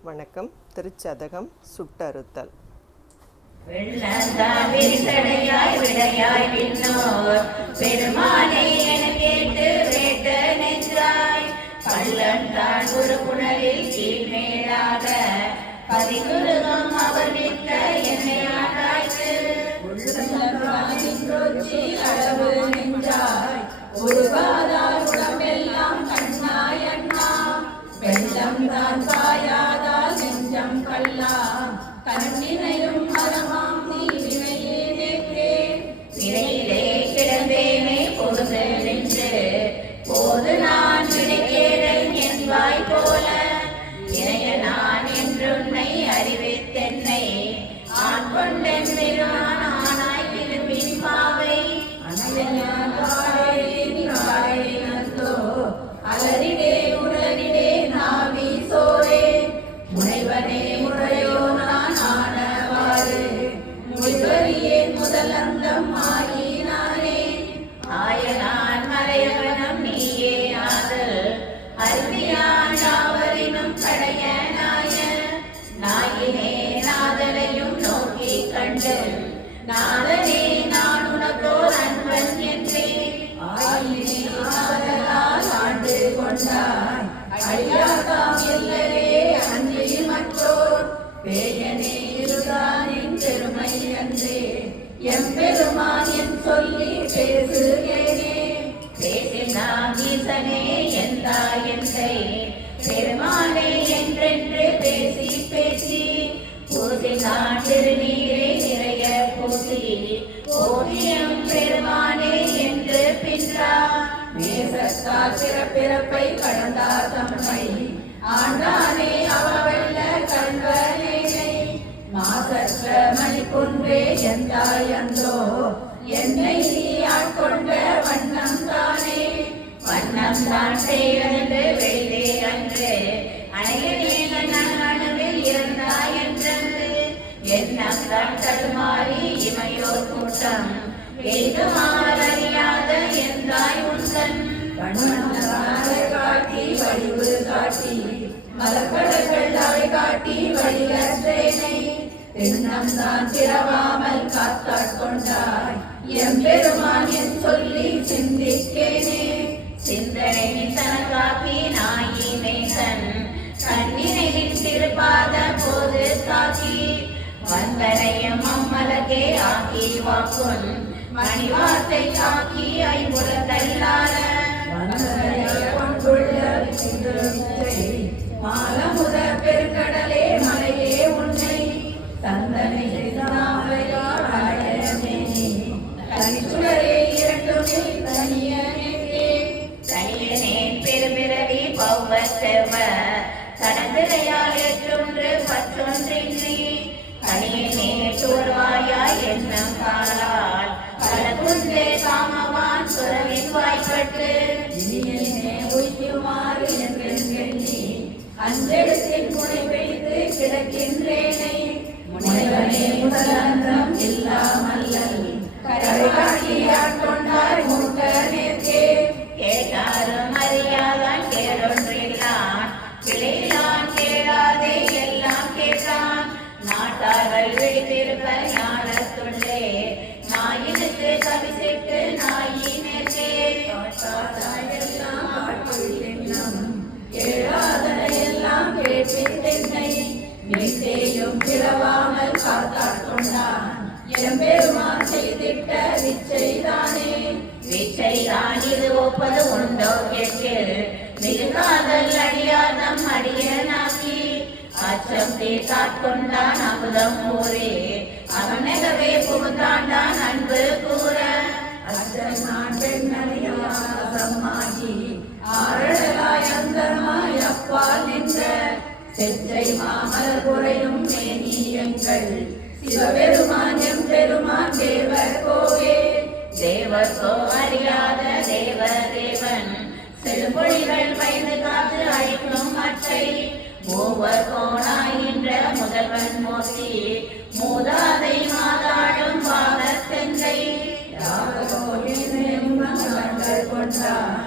வணக்கம். திருச்சதகம் சுட்டறுத்தல். பெருமானை என கேட்டு வேட்ட நெஞ்சாய் பள்ளந்தான் ஒரு புனலில் கீழ்மேலாக பதிகுருகம் அவர் நிற்க என்னையாராய்க்கு அளவு நெஞ்சாய் உருவாதார் உடம்பெல்லாம் கண்ணாய் அண்ணா வெள்ளம் தான் காயாதால் நெஞ்சம் கல்லாம் கண்ணினையும் மரமாம் நீ வினையே நேற்றே வினையிலே கிடந்தேனே பொது நின்று போது நான் வினைக்கேடன் என்பாய் போல இணைய நான் என்றுன்னை அறிவித்தென்னை ஆண் கொண்டென் பெருமான் ஆனாய் திரும்பின் பாவை அலரிடே உடலிடே நாவி சோரே முனைவனே முறையோ நான் ஆனவாறு முனிவரியே முதலந்தம் ஆயினானே ஆயனான் மலையவனம் நீயே ஆதல் அருவியான் யாவரினும் கடைய நாயினே நாதலையும் நோக்கி கண்டு நாதனே நான் உனக்கோர் அன்பன் என்றே ஆயினே ஆதலால் ஆண்டு கொண்டாய் அடியாகாம் எல்லரே அன்றி மற்றோர் பேயனே இதுதான் என் பெருமை அன்றே எம்பெருமான் என் சொல்லி பேசுகிறேனே பேசினாம் ஈசனே எந்தாய் எந்தை பெருமானே என்றென்று பேசி பேசி பூசினான் திருநீரை நிறைய பூசி ஓவியம் பெருமானே என்று பின்றா நேசத்தால் பிறப்பிறப்பை கடந்தார் தம்மை ஆண்டானே அவவல்ல கண்வனேனை மாசற்ற மணிக்குன்றே எந்தாய் அன்றோ என்னை நீ ஆட்கொண்ட வண்ணம் தானே வண்ணம் தான் செய்வதென்று வெளியே அன்று அணையனே அணுவில் இருந்தாய் என்றது எண்ணம் தான் தடுமாறி இமையோர் கூட்டம் எய்துமார் அறியாத எந்தாய் உந்தன் காட்டி வடிவு காட்டி மலக்கடல்கள் அவை காட்டி வழிகற்றேனை எண்ணம் தான் திறவாமல் காத்தாட்கொண்டாய் எம்பெருமான் என் சொல்லி சிந்திக்கேனே சிந்தனை தனக்காப்பி நாயி மேசன் கண்ணினையின் திருப்பாத போது காக்கி வந்தனையும் அம்மலகே ஆக்கி வாக்குன் மணிவார்த்தை காக்கி ஐம்புலத்தல்லார மாலமுத பெருக்கடலே மலையே உன்னை தந்தனை தனிச்சுடரே இரண்டுமே தனியனேன் பெருபிறவி பௌவத்தவ தனதிரையால் ஏற்றொன்று பற்றொன்றின்றி தனியனே சோர்வாயாய் எண்ணம் காலால் பலகுன்றே காமவான் சுரவின் வாய்ப்பட்டு இனியனே உய்யுமாறு என்றெண்ணி அஞ்செழுத்தின் முனை வைத்து கிடக்கின்றேனை முனைவனே முதலந்தம் இல்லாமல்லல் கரைகாட்டியார் கொண்டார் மூக்க நேர்க்கே கேட்டாரும் அறியாதான் கேடொன்றில்லான் கிளையிலான் கேளாதே எல்லாம் கேட்டான் நாட்டார்கள் விழித்திருப்ப ஞானத்துள்ளே நாயினுக்கு தவிசிட்டு நாயி நேர்க்கே கேளாதனை எல்லாம் கேட்பித்தென்னை மீட்டேயும் பிறவாமல் காத்தாட்கொண்டான் எம்பெருமான் செய்திட்ட விச்சைதானே விச்சைதான் இது ஒப்பது உண்டோ கேட்கில் மிகுகாதல் அடியாதம் அடியனாக்கி அச்சம் தீர்த்தாட்கொண்டான் அமுதம் ஊரே அவனகவே புகுந்தாண்டான் அன்பு கூற அச்சன் நான் பெண்ணறியாசமாகி ஆரடலாய் அந்தமாய் அப்பால் நின்ற செற்றை மாமலர் குறையும் மேனியங்கள் சிவபெருமான் எம்பெருமான் தேவர் கோவே தேவர் கோ அறியாத தேவ தேவன் செழுமொழிகள் பயந்து காத்து அழிக்கும் மற்றை மூவர் கோணாயின்ற முதல்வன் மோசி மூதாதை மாதாடும் பாகத்தென்றை கொண்டான்